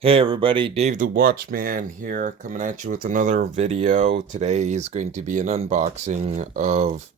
Hey everybody, Dave the Watchman here, coming at you with another video. Today is going to be an unboxing of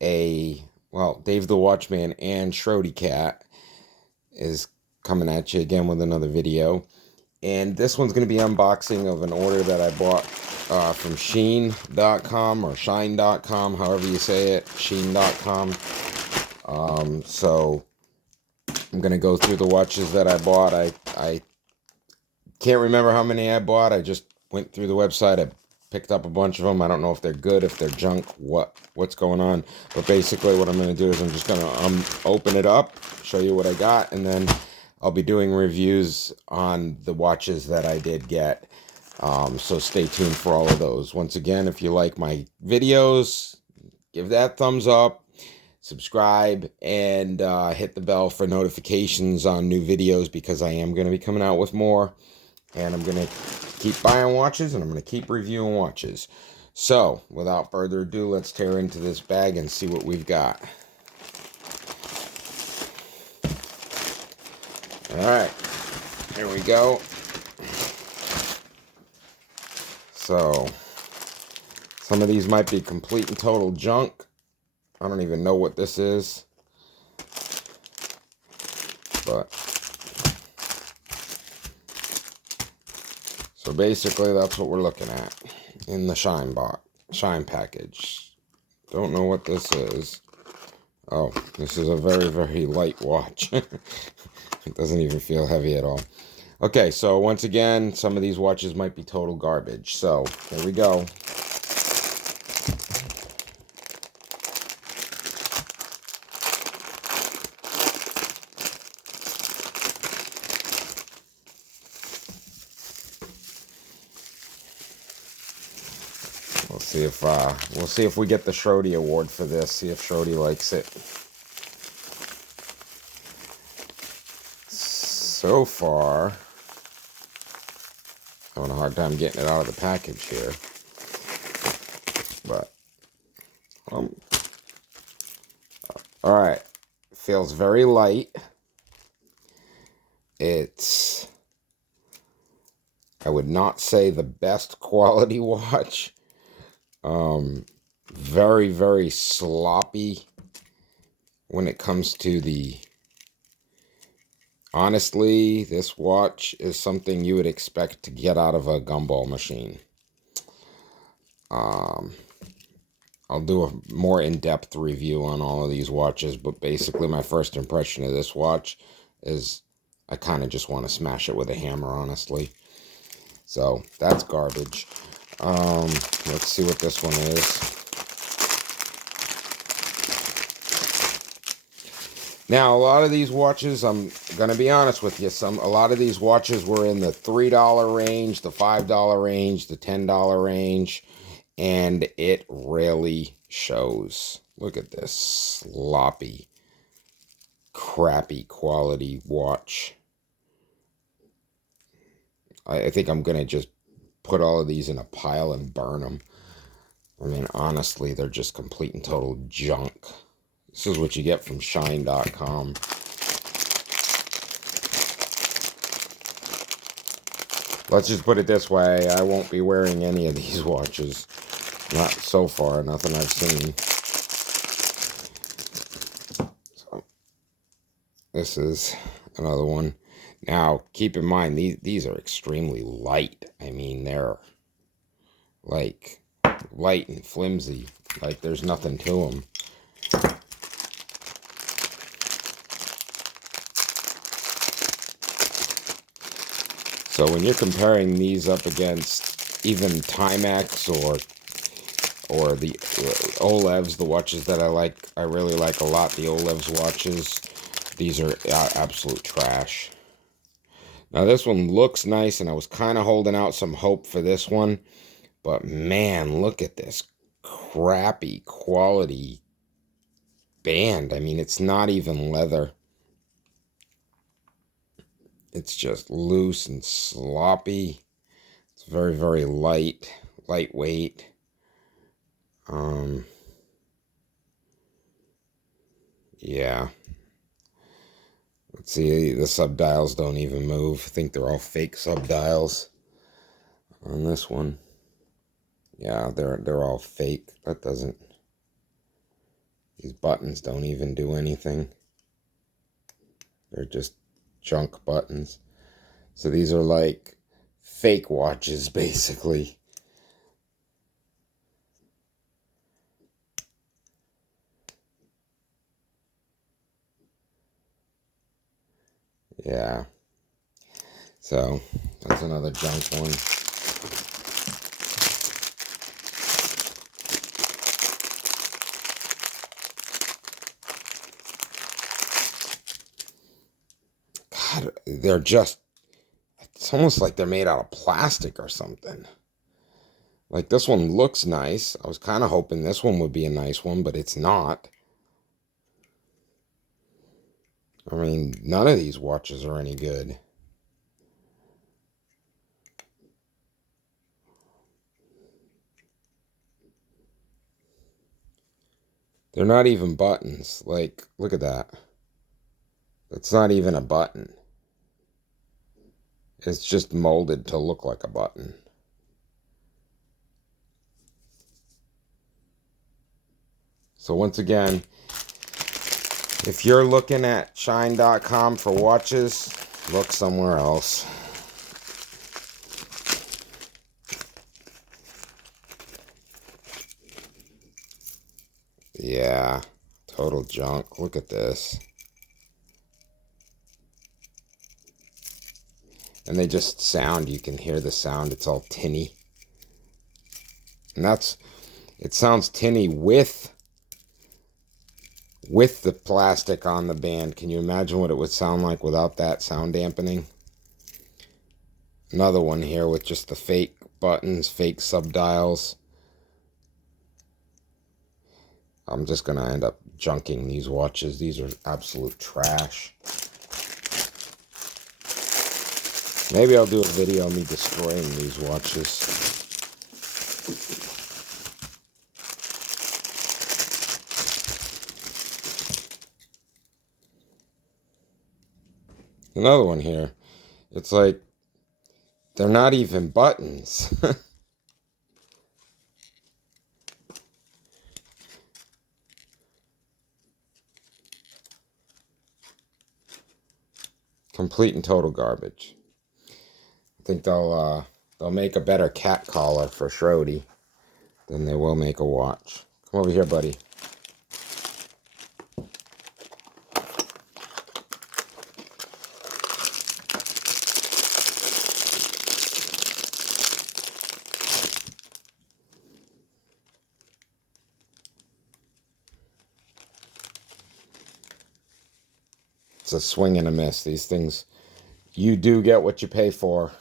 Dave the Watchman and Shrody Cat is coming at you again with another video. And this one's going to be unboxing of an order that I bought from Shein.com or Shine.com, however you say it, Shein.com. So I'm going to go through the watches that I bought. I can't remember how many I bought. I just went through the website. I picked up a bunch of them. I don't know if they're good, if they're junk, what's going on. But basically what I'm going to do is I'm just going to open it up, show you what I got, and then I'll be doing reviews on the watches that I did get. So stay tuned for all of those. Once again, if you like my videos, give that thumbs up, subscribe, and hit the bell for notifications on new videos because I am going to be coming out with more. And I'm going to keep buying watches and I'm going to keep reviewing watches. So, without further ado, let's tear into this bag and see what we've got. Alright, here we go. So, some of these might be complete and total junk. I don't even know what this is. But, so basically that's what we're looking at in the Shine package. Don't know what this is. Oh, this is a very, very light watch. It doesn't even feel heavy at all. Okay, so once again, some of these watches might be total garbage. So, here we go. We'll see if we get the Shrody award for this. See if Shrody likes it. So far, having a hard time getting it out of the package here. But all right, feels very light. It's, I would not say the best quality watch. Very, very sloppy when it comes to the... Honestly, this watch is something you would expect to get out of a gumball machine. I'll do a more in-depth review on all of these watches, but basically my first impression of this watch is I kind of just want to smash it with a hammer, honestly. So, that's garbage. Let's see what this one is. Now, a lot of these watches, I'm going to be honest with you, a lot of these watches were in the $3 range, the $5 range, the $10 range, and it really shows. Look at this sloppy, crappy quality watch. I think I'm going to just put all of these in a pile and burn them. I mean, honestly, they're just complete and total junk. This is what you get from Shine.com. Let's just put it this way. I won't be wearing any of these watches. Not so far. Nothing I've seen. So, this is another one. Now, keep in mind, these are extremely light. I mean, they're like light and flimsy. Like there's nothing to them. So when you're comparing these up against even Timex or the olevs, the watches that I really like a lot, the olevs watches, these are absolute trash. Now this one looks nice, and I was kind of holding out some hope for this one, but man, look at this crappy quality band. I mean, it's not even leather. It's just loose and sloppy. It's very, very lightweight. Yeah. See, the subdials don't even move. I think they're all fake subdials on this one. Yeah, they're all fake. That doesn't... These buttons don't even do anything. They're just junk buttons. So these are like fake watches, basically. Yeah. So that's another junk one. God, they're just... It's almost like they're made out of plastic or something. Like, this one looks nice. I was kind of hoping this one would be a nice one, but it's not. I mean, none of these watches are any good. They're not even buttons. Like, look at that. That's not even a button. It's just molded to look like a button. So once again, if you're looking at Shein.com for watches, look somewhere else. Yeah, total junk. Look at this. And they just sound, you can hear the sound, it's all tinny. And that's, it sounds tinny with the plastic on the band. Can you imagine what it would sound like without that sound dampening? Another one here with just the fake buttons, fake subdials. I'm just going to end up junking these watches. These are absolute trash. Maybe I'll do a video of me destroying these watches. Another one here. It's like, they're not even buttons. Complete and total garbage. I think they'll make a better cat collar for Shrody than they will make a watch. Come over here, buddy. It's a swing and a miss. These things, you do get what you pay for.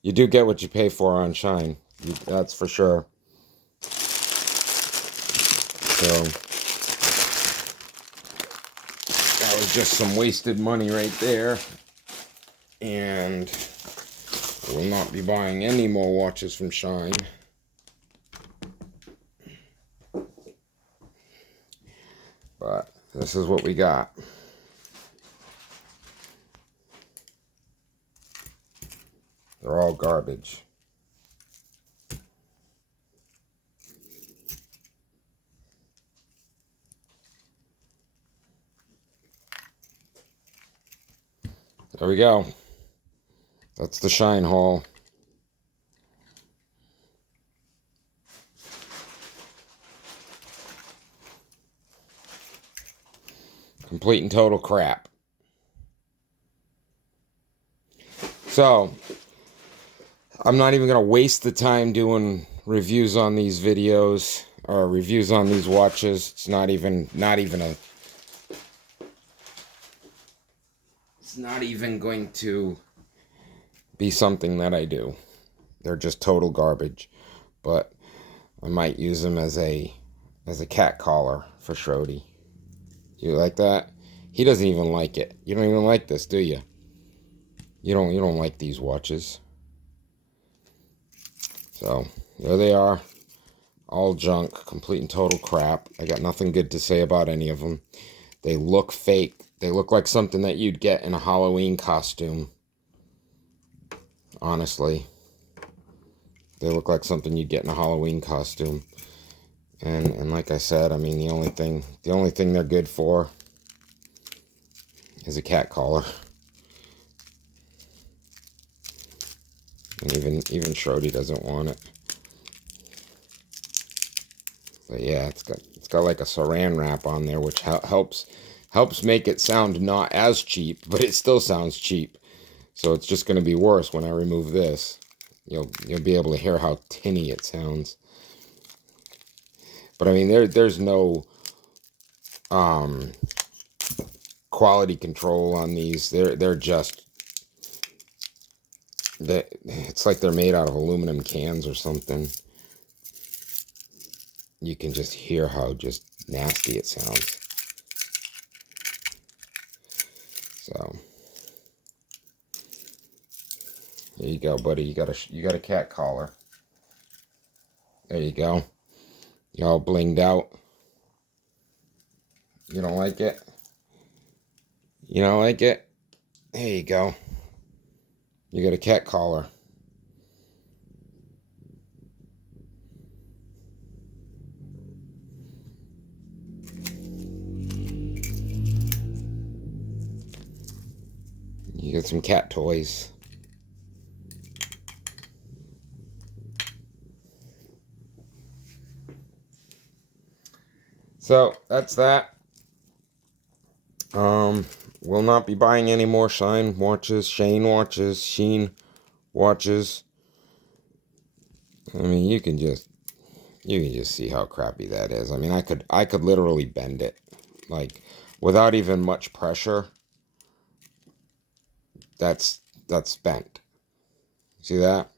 You do get what you pay for on Shein. That's for sure. So, that was just some wasted money right there. And I will not be buying any more watches from Shein. But this is what we got. They're all garbage. There we go. That's the Shein haul. Complete and total crap. So, I'm not even going to waste the time doing reviews on these videos or reviews on these watches. It's not even going to be something that I do. They're just total garbage. But I might use them as a cat collar for Shrody. You like that? He doesn't even like it. You don't even like this, do you? You don't like these watches. So, there they are. All junk, complete and total crap. I got nothing good to say about any of them. They look fake. They look like something that you'd get in a Halloween costume. Honestly. They look like something you'd get in a Halloween costume. And like I said, I mean, the only thing they're good for is a cat collar. And even Shrody doesn't want it. But yeah, it's got like a saran wrap on there, which helps make it sound not as cheap, but it still sounds cheap. So it's just going to be worse when I remove this. You'll be able to hear how tinny it sounds. But I mean, there's no quality control on these. They're just it's like they're made out of aluminum cans or something. You can just hear how just nasty it sounds. So there you go, buddy. You got a cat collar. There you go. You all blinged out. You don't like it? You don't like it? There you go. You got a cat collar. You get some cat toys. So that's that. Will not be buying any more Shein watches. I mean, you can just see how crappy that is. I mean, I could literally bend it, like, without even much pressure. That's bent. See that?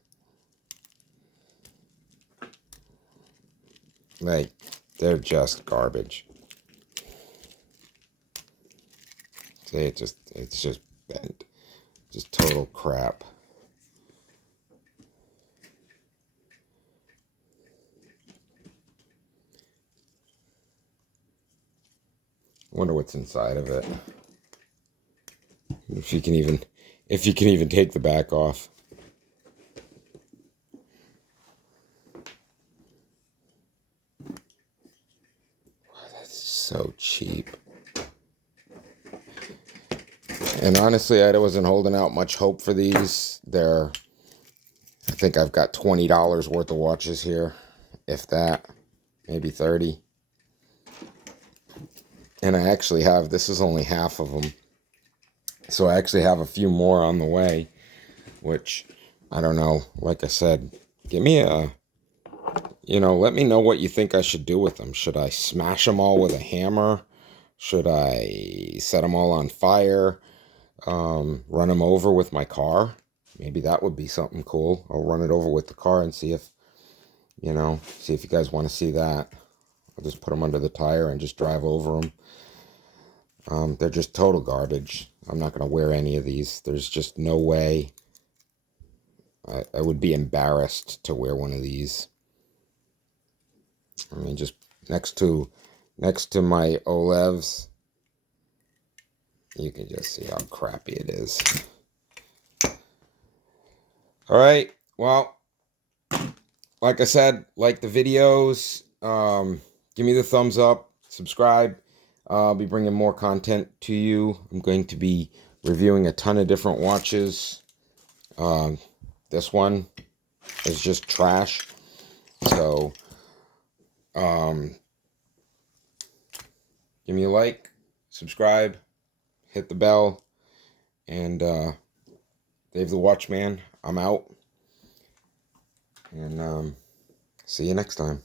Like, they're just garbage. See, it's just bent. Just total crap. Wonder what's inside of it. If you can even take the back off. Wow, that's so cheap. And honestly, I wasn't holding out much hope for these. I think I've got $20 worth of watches here, if that, maybe 30. And I actually have, this is only half of them. So I actually have a few more on the way, which, I don't know, like I said, give me let me know what you think I should do with them. Should I smash them all with a hammer? Should I set them all on fire? Run them over with my car? Maybe that would be something cool. I'll run it over with the car and see if you guys want to see that. I'll just put them under the tire and just drive over them. They're just total garbage. I'm not going to wear any of these. There's just no way. I would be embarrassed to wear one of these. I mean, just next to my olevs, you can just see how crappy it is. All right. Well, like I said, like the videos. Give me the thumbs up. Subscribe. I'll be bringing more content to you. I'm going to be reviewing a ton of different watches. This one is just trash. So, give me a like, subscribe, hit the bell, and Dave the Watchman, I'm out. And see you next time.